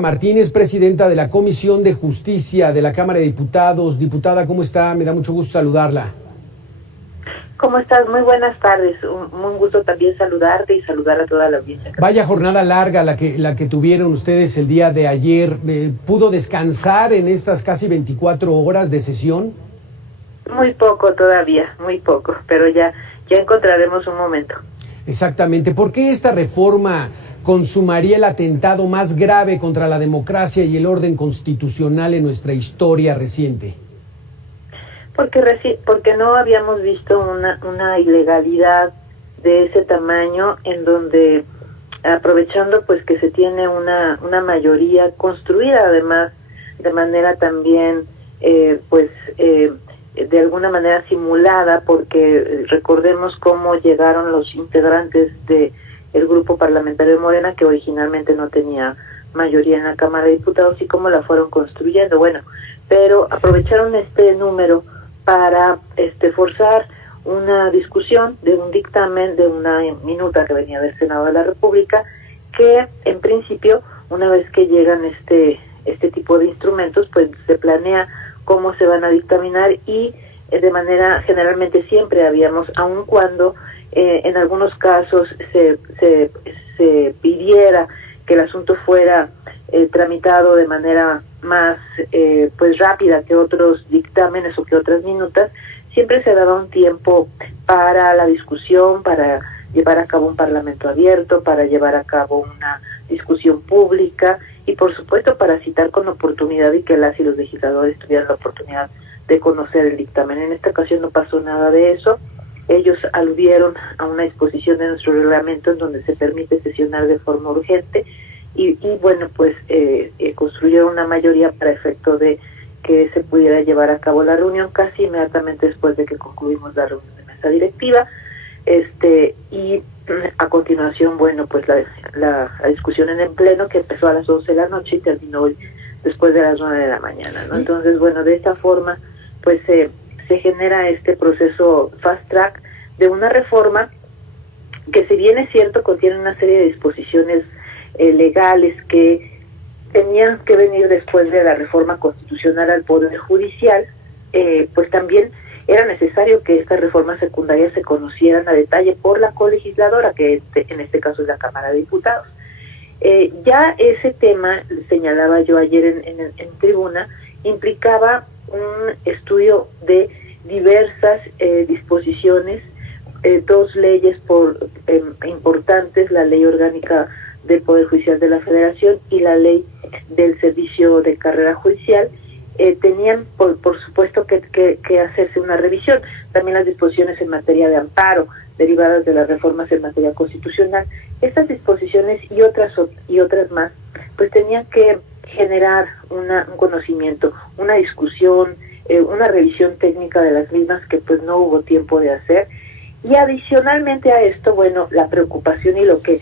Martínez, presidenta de la Comisión de Justicia de la Cámara de Diputados. Diputada, ¿cómo está? Me da mucho gusto saludarla. ¿Cómo estás? Muy buenas tardes. Un gusto también saludarte y saludar a toda la audiencia. Vaya jornada larga la que tuvieron ustedes el día de ayer. ¿Pudo descansar en estas casi 24 horas de sesión? Muy poco todavía, muy poco, pero ya encontraremos un momento. Exactamente. ¿Por qué esta reforma consumaría el atentado más grave contra la democracia y el orden constitucional en nuestra historia reciente? Porque no habíamos visto una ilegalidad de ese tamaño, en donde, aprovechando pues que se tiene una mayoría construida además de manera también de alguna manera simulada, porque recordemos cómo llegaron los integrantes de el grupo parlamentario de Morena, que originalmente no tenía mayoría en la Cámara de Diputados, y cómo la fueron construyendo. Bueno, pero aprovecharon este número para forzar una discusión de un dictamen de una minuta que venía del Senado de la República, que en principio, una vez que llegan este tipo de instrumentos, pues se planea cómo se van a dictaminar, y de manera generalmente siempre habíamos, aun cuando en algunos casos se pidiera que el asunto fuera tramitado de manera más rápida que otros dictámenes o que otras minutas, siempre se daba un tiempo para la discusión, para llevar a cabo un parlamento abierto, para llevar a cabo una discusión pública y por supuesto para citar con oportunidad y que las y los legisladores tuvieran la oportunidad de conocer el dictamen. En esta ocasión no pasó nada de eso. Ellos aludieron a una disposición de nuestro reglamento en donde se permite sesionar de forma urgente y construyeron una mayoría para efecto de que se pudiera llevar a cabo la reunión casi inmediatamente después de que concluimos la reunión de mesa directiva, y a continuación, la discusión en el pleno, que empezó a las 11 de la noche y terminó hoy después de las 9 de la mañana, ¿no? Entonces, de esta forma, pues se genera este proceso fast track de una reforma que, si bien es cierto, contiene una serie de disposiciones legales que tenían que venir después de la reforma constitucional al Poder Judicial, pues también era necesario que estas reformas secundarias se conocieran a detalle por la colegisladora, que en este caso es la Cámara de Diputados. Ya ese tema, señalaba yo ayer en tribuna, implicaba un estudio de diversas disposiciones, dos leyes importantes, la Ley Orgánica del Poder Judicial de la Federación y la Ley del Servicio de Carrera Judicial. Tenían por supuesto que hacerse una revisión. También las disposiciones en materia de amparo derivadas de las reformas en materia constitucional. Estas disposiciones y otras más, pues tenían que generar un conocimiento, una discusión, una revisión técnica de las mismas, que pues no hubo tiempo de hacer. Y adicionalmente a esto, la preocupación y lo que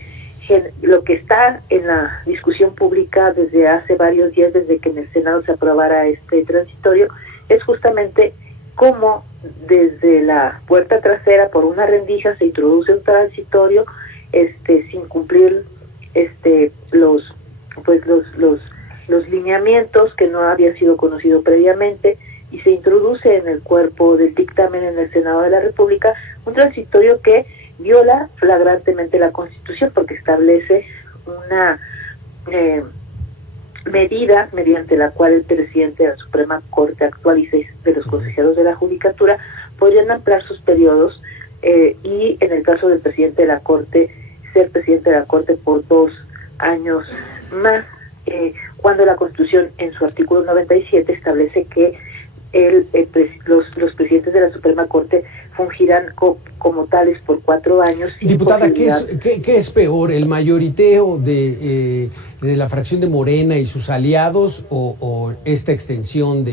está en la discusión pública desde hace varios días, desde que en el Senado se aprobara este transitorio, es justamente cómo desde la puerta trasera, por una rendija, se introduce un transitorio sin cumplir los lineamientos, que no había sido conocido previamente, y se introduce en el cuerpo del dictamen en el Senado de la República un transitorio que viola flagrantemente la Constitución, porque establece una medida mediante la cual el presidente de la Suprema Corte actual y 6 de los consejeros de la Judicatura podrían ampliar sus periodos, y en el caso del presidente de la Corte, ser presidente de la Corte por 2 años más, cuando la Constitución en su artículo 97 establece que los presidentes de la Suprema Corte fungirán como tales por 4 años. Diputada, ¿qué es peor, el mayoriteo de la fracción de Morena y sus aliados o esta extensión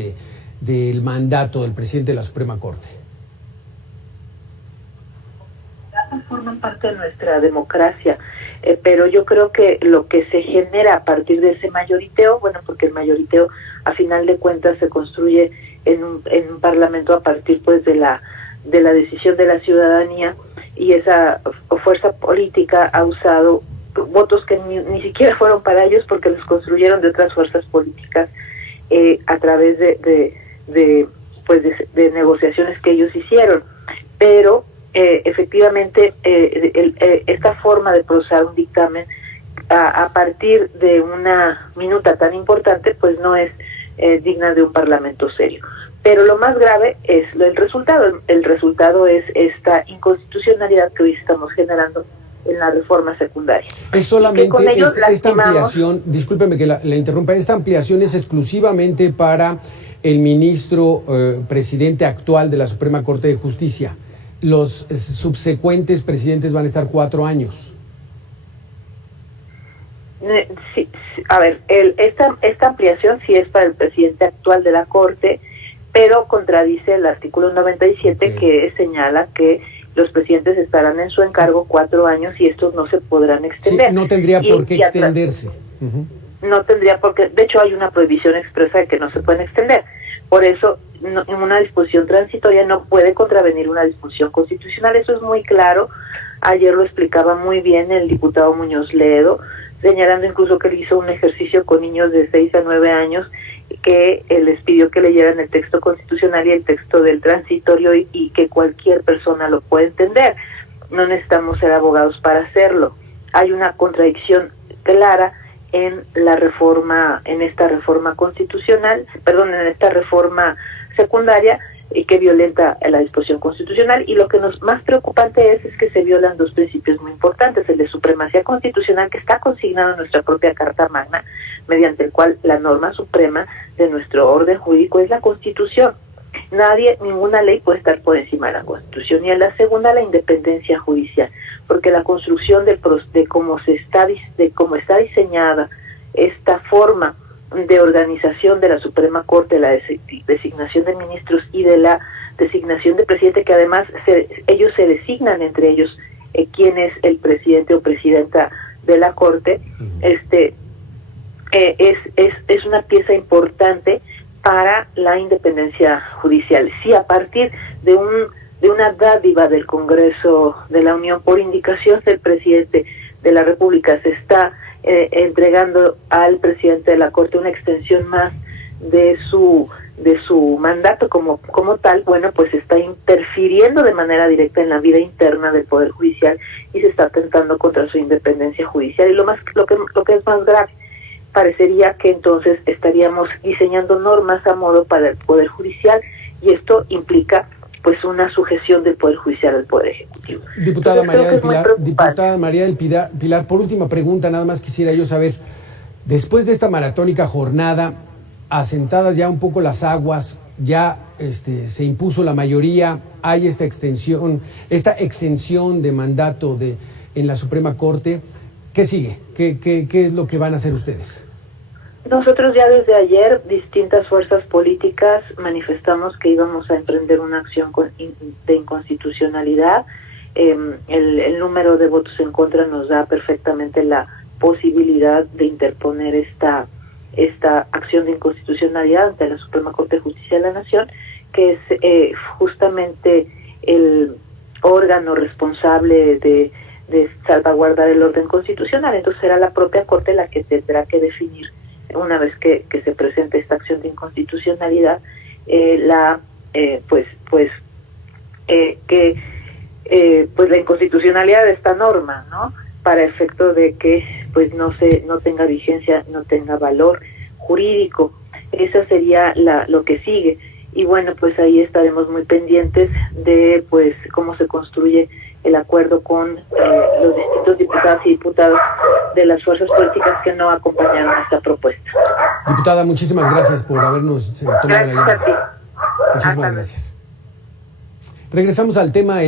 del mandato del presidente de la Suprema Corte? Forman parte de nuestra democracia, pero yo creo que lo que se genera a partir de ese mayoriteo, porque el mayoriteo a final de cuentas se construye en un parlamento a partir pues de la decisión de la ciudadanía, y esa fuerza política ha usado votos que ni siquiera fueron para ellos porque los construyeron de otras fuerzas políticas a través de negociaciones que ellos hicieron. Pero efectivamente esta forma de procesar un dictamen a partir de una minuta tan importante pues no es digna de un parlamento serio. Pero lo más grave es el resultado. El resultado es esta inconstitucionalidad que hoy estamos generando en la reforma secundaria. Es solamente esta ampliación, discúlpeme que la interrumpa, esta ampliación es exclusivamente para el ministro presidente actual de la Suprema Corte de Justicia. Los subsecuentes presidentes van a estar 4 años. Sí, a ver, esta ampliación sí es para el presidente actual de la Corte, pero contradice el artículo 97 que señala que los presidentes estarán en su encargo 4 años y estos no se podrán extender. Sí, no tendría por qué extenderse. No tendría por qué, de hecho hay una prohibición expresa de que no se pueden extender. Por eso, en una disposición transitoria no puede contravenir una disposición constitucional. Eso es muy claro. Ayer lo explicaba muy bien el diputado Muñoz Ledo, señalando incluso que él hizo un ejercicio con niños de 6 a 9 años, que les pidió que leyeran el texto constitucional y el texto del transitorio y que cualquier persona lo puede entender. No necesitamos ser abogados para hacerlo. Hay una contradicción clara en esta reforma constitucional, en esta reforma secundaria, y que violenta la disposición constitucional. Y lo que más preocupante es que se violan 2 principios muy importantes: el de supremacía constitucional, que está consignado en nuestra propia Carta Magna, mediante el cual la norma suprema de nuestro orden jurídico es la Constitución. Ninguna ley puede estar por encima de la Constitución. Y en la segunda, la independencia judicial, porque la construcción de cómo está diseñada esta forma de organización de la Suprema Corte, la designación de ministros y de la designación de presidente, que además ellos se designan entre ellos quién es el presidente o presidenta de la Corte, es una pieza importante para la independencia judicial. Si a partir de una dádiva del Congreso de la Unión por indicación del presidente de la República se está entregando al presidente de la Corte una extensión más de su mandato como tal, bueno, pues está interfiriendo de manera directa en la vida interna del Poder Judicial y se está atentando contra su independencia judicial. Y lo que es más grave, parecería que entonces estaríamos diseñando normas a modo para el Poder Judicial, y esto implica pues una sujeción del Poder Judicial al Poder Ejecutivo. Diputada María del Pilar, por última pregunta, nada más quisiera yo saber, después de esta maratónica jornada, asentadas ya un poco las aguas, ya se impuso la mayoría, hay esta extensión, esta exención de mandato en la Suprema Corte, ¿qué sigue? ¿Qué es lo que van a hacer ustedes? Nosotros ya desde ayer, distintas fuerzas políticas, manifestamos que íbamos a emprender una acción de inconstitucionalidad. El número de votos en contra nos da perfectamente la posibilidad de interponer esta acción de inconstitucionalidad ante la Suprema Corte de Justicia de la Nación, que es justamente el órgano responsable de salvaguardar el orden constitucional. Entonces será la propia Corte la que tendrá que definir, una vez que se presente esta acción de inconstitucionalidad, la inconstitucionalidad de esta norma, ¿no? Para efecto de que pues no tenga vigencia, no tenga valor jurídico. Esa sería lo que sigue. Y bueno, pues ahí estaremos muy pendientes de pues cómo se construye el acuerdo con los distintos diputados y diputadas de las fuerzas políticas que no acompañaron esta propuesta. Diputada, muchísimas gracias por habernos tomado la llamada. Gracias a ti. Muchísimas gracias. Regresamos al tema